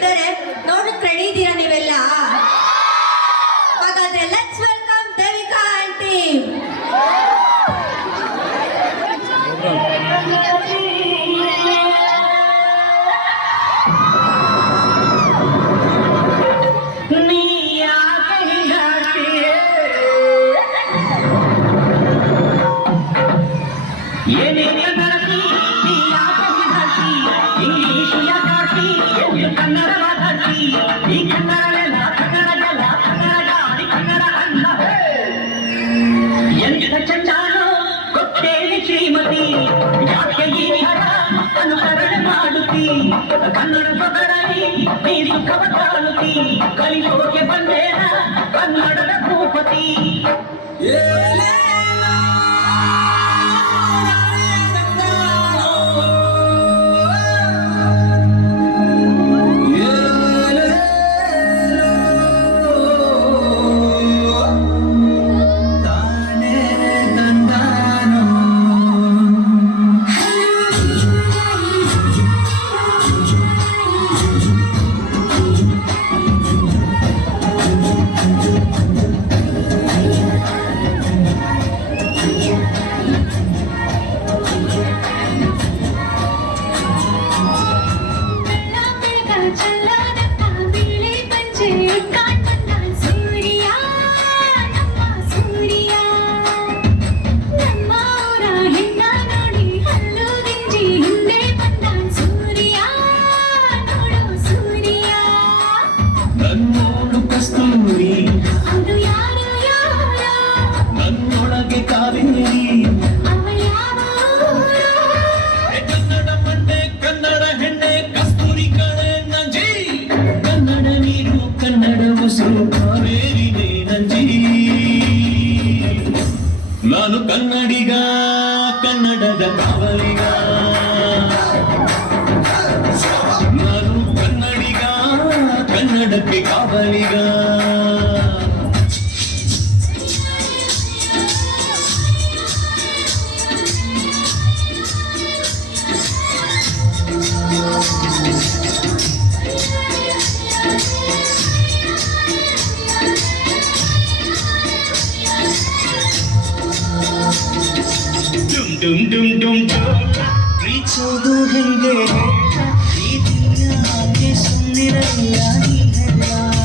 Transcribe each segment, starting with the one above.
ಇದರ ಮಾಡುತ್ತಿ ಯಾಕೆಗೆ ಹರ ಅನುಕರಣೆ ಮಾಡುತ್ತಿ ಕನ್ನಡ ಪದರಲ್ಲಿ ನೀ ಸುಖವ ತಾಳುತ್ತಿ ಕಲಿಯೋಕೆ ಬಂದೇನ ಕನ್ನಡದ ಭೂಪತಿ ಏಲೇ கன்னடத கவலையா ನಾನು ಕನ್ನಡಿಗ ಕನ್ನಡಕ್ಕೆ ಕಾವಲಿಗ दूल्हे सुन रही है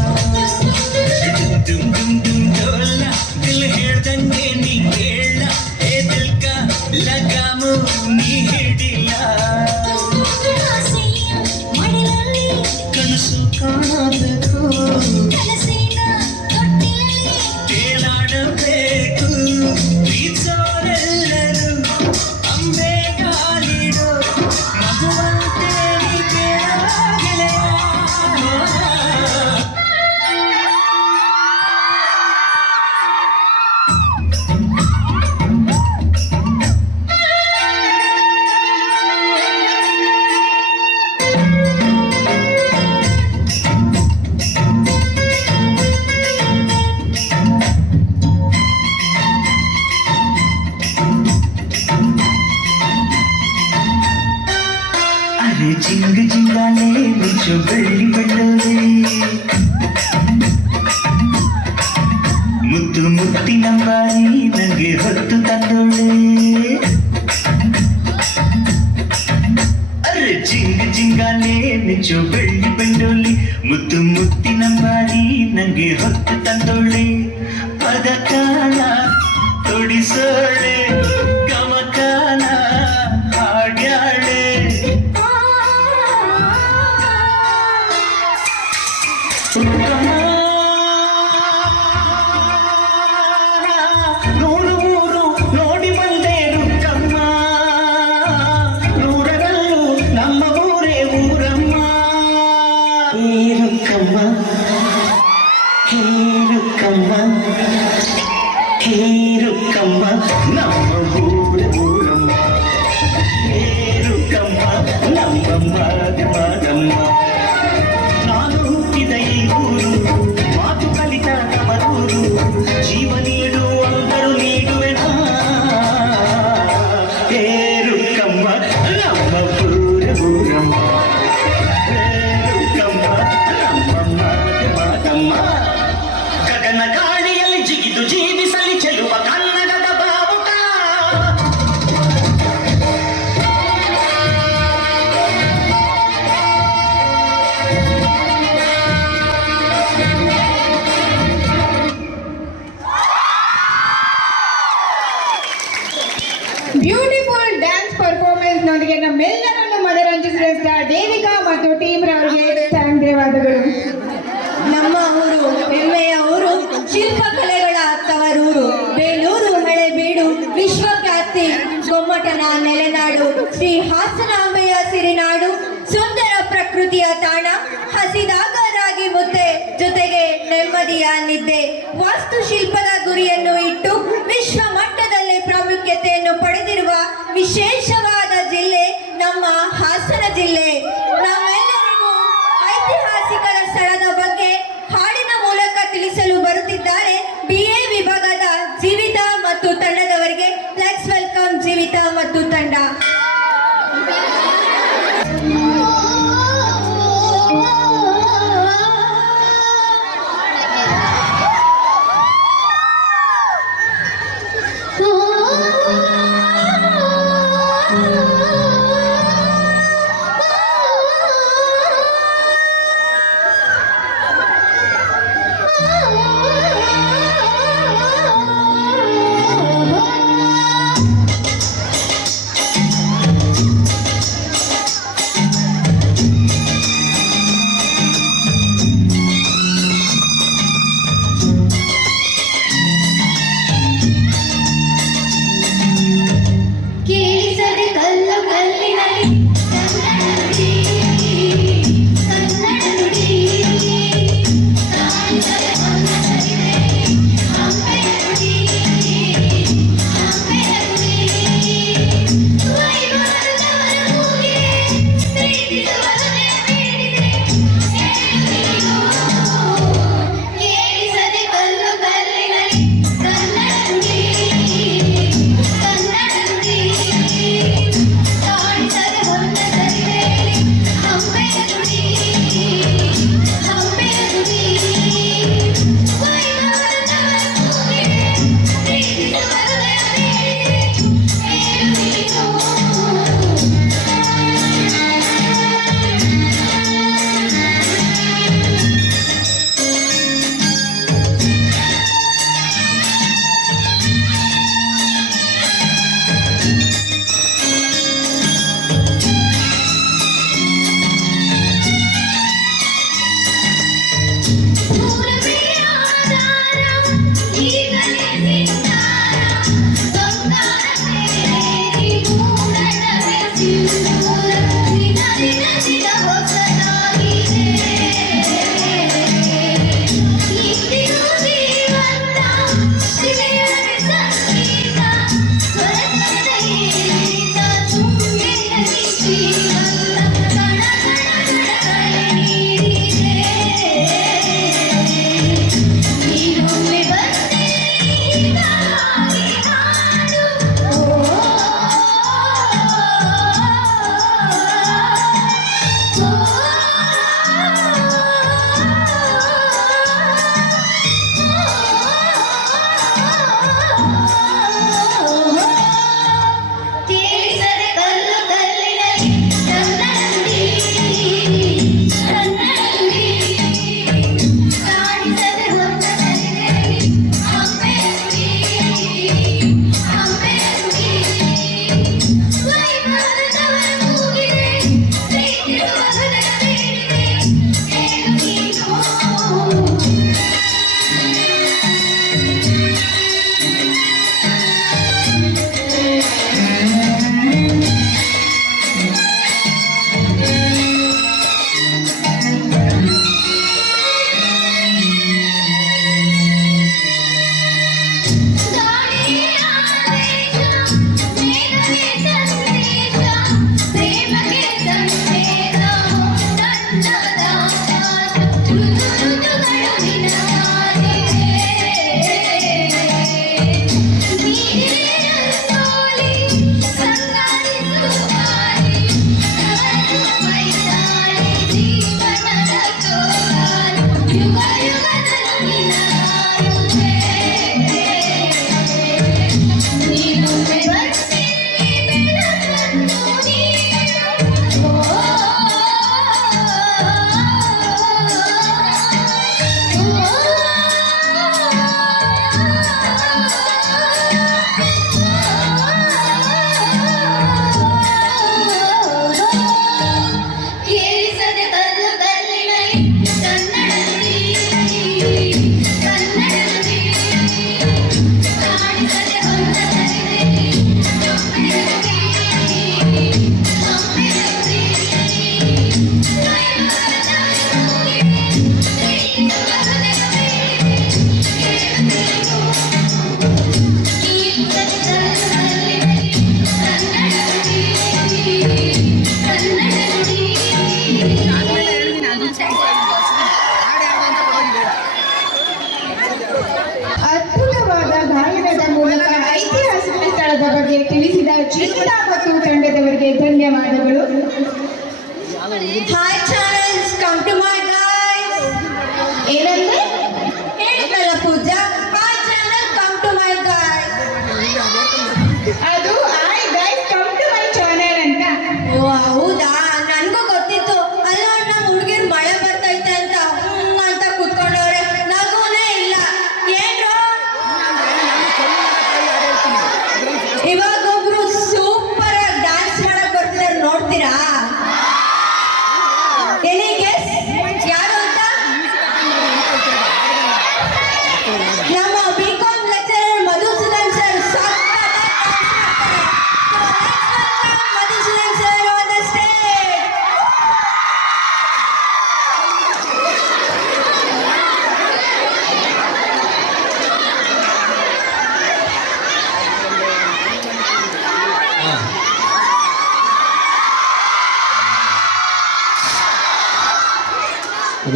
ಬ್ಯೂಟಿಫುಲ್ ಡ್ಯಾನ್ಸ್ ಪರ್ಫಾರ್ಮೆನ್ಸ್ ನೊಂದಿಗೆ ನಮ್ಮೆಲ್ಲರನ್ನು ಮನರಂಜಿಸಿದ ಸ್ಟಾರ್ ದೇವಿಕಾ ಮತ್ತು ಟೀಮ್ ರವರಿಗೆ ಧನ್ಯವಾದಗಳು. ನಮ್ಮ ಊರು, ಹೆಮ್ಮೆಯ ಊರು, ಶಿಲ್ಪಕಲೆಗಳ ತವರೂರು ಬೇಲೂರು, ಹಳೆಬೀಡು, ವಿಶ್ವಖ್ಯಾತಿ, ಗೊಮ್ಮಟನ, ನೆಲೆನಾಡು, ಶ್ರೀ ಹಾಸನಾಂಬೆಯ ಸಿರಿನಾಡು, ಸುಂದರ ಪ್ರಕೃತಿಯ ತಾಣ ಹಸಿದಾಗ ರಾಗಿ ಮುದ್ದೆ ಜೊತೆಗೆ ನೆಮ್ಮದಿಯ ನಿದ್ದೆ. ವಾಸ್ತುಶಿಲ್ಪ ನಮ್ಮ ಹಾಸನ ಜಿಲ್ಲೆ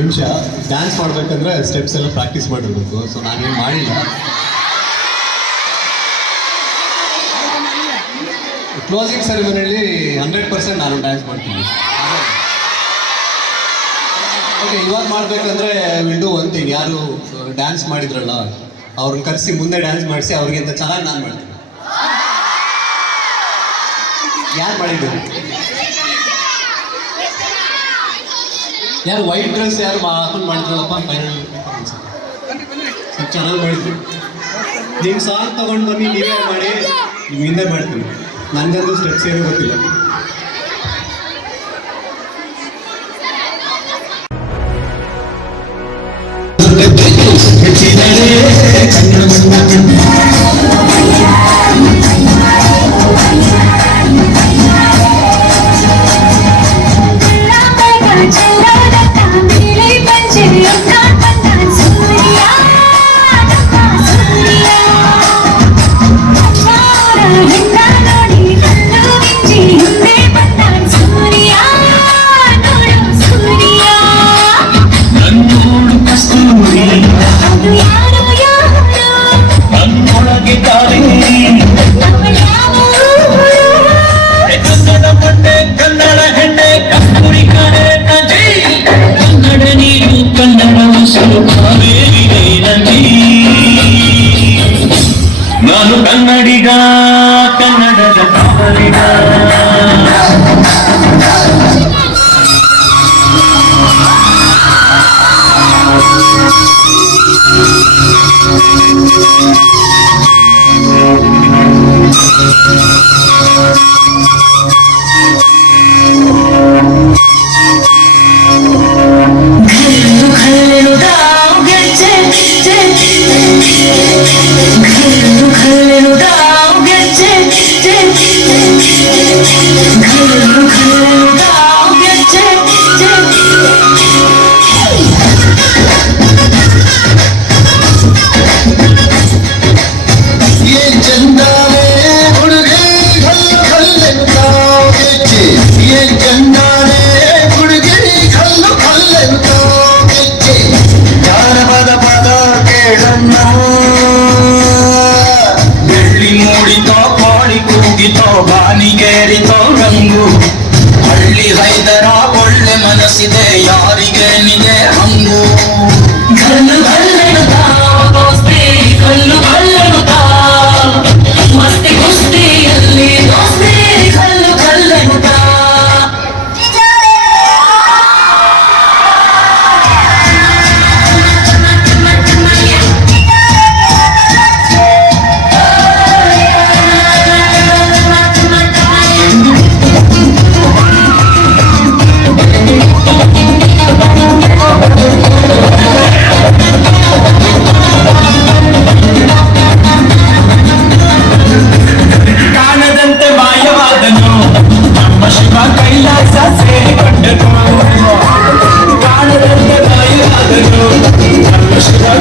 ನಿಮಿಷ ಡ್ಯಾನ್ಸ್ ಮಾಡಬೇಕಂದ್ರೆ ಸ್ಟೆಪ್ಸ್ ಎಲ್ಲ ಪ್ರಾಕ್ಟೀಸ್ ಮಾಡಿರ್ಬೇಕು. ಸೊ ನಾನೇನು ಮಾಡಿಲ್ಲ. ಕ್ಲೋಸಿಂಗ್ ಸೆರೆಮನಿಯಲ್ಲಿ ಹಂಡ್ರೆಡ್ ಪರ್ಸೆಂಟ್ ನಾನು ಡ್ಯಾನ್ಸ್ ಮಾಡ್ತೀನಿ. ಓಕೆ ಇವಾಗ ಮಾಡಬೇಕಂದ್ರೆ ವಿಲ್ ಡೂ ಒನ್ ಥಿಂಗ್ ಯಾರು uh, ಡ್ಯಾನ್ಸ್ ಮಾಡಿದ್ರಲ್ಲ, ಅವ್ರನ್ನ ಕರೆಸಿ ಮುಂದೆ ಡ್ಯಾನ್ಸ್ ಮಾಡಿಸಿ ಅವ್ರಿಗಿಂತ ಚೆನ್ನಾಗಿ ನಾನು ಮಾಡ್ತೀನಿ. ಯಾರು ಮಾಡಿದ್ರು ಯಾರು ವೈಟ್ ಡ್ರೆಸ್ ಯಾರು ಹಾಕೊಂಡು ಮಾಡಿದ್ರಲ್ಲಪ್ಪ ಫೈನಲ್ ಸ್ವಲ್ಪ ಚೆನ್ನಾಗಿ ಮಾಡಿದ್ರು ನೀವು ಸಾಂಗ್ ತಗೊಂಡ್ ಬನ್ನಿ ನೀವೇ ಮಾಡಿ. ನೀವು ಹಿಂದೆ ಮಾಡ್ತೀನಿ. ನನ್ಗಂತೂ ಸ್ಟೆಪ್ಸ್ ಏನೂ ಗೊತ್ತಿಲ್ಲ. கைலாச சேரி கண்டனும் காணதற்கு பயனாகணும்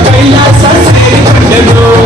கைலாச சேரி கண்டனும்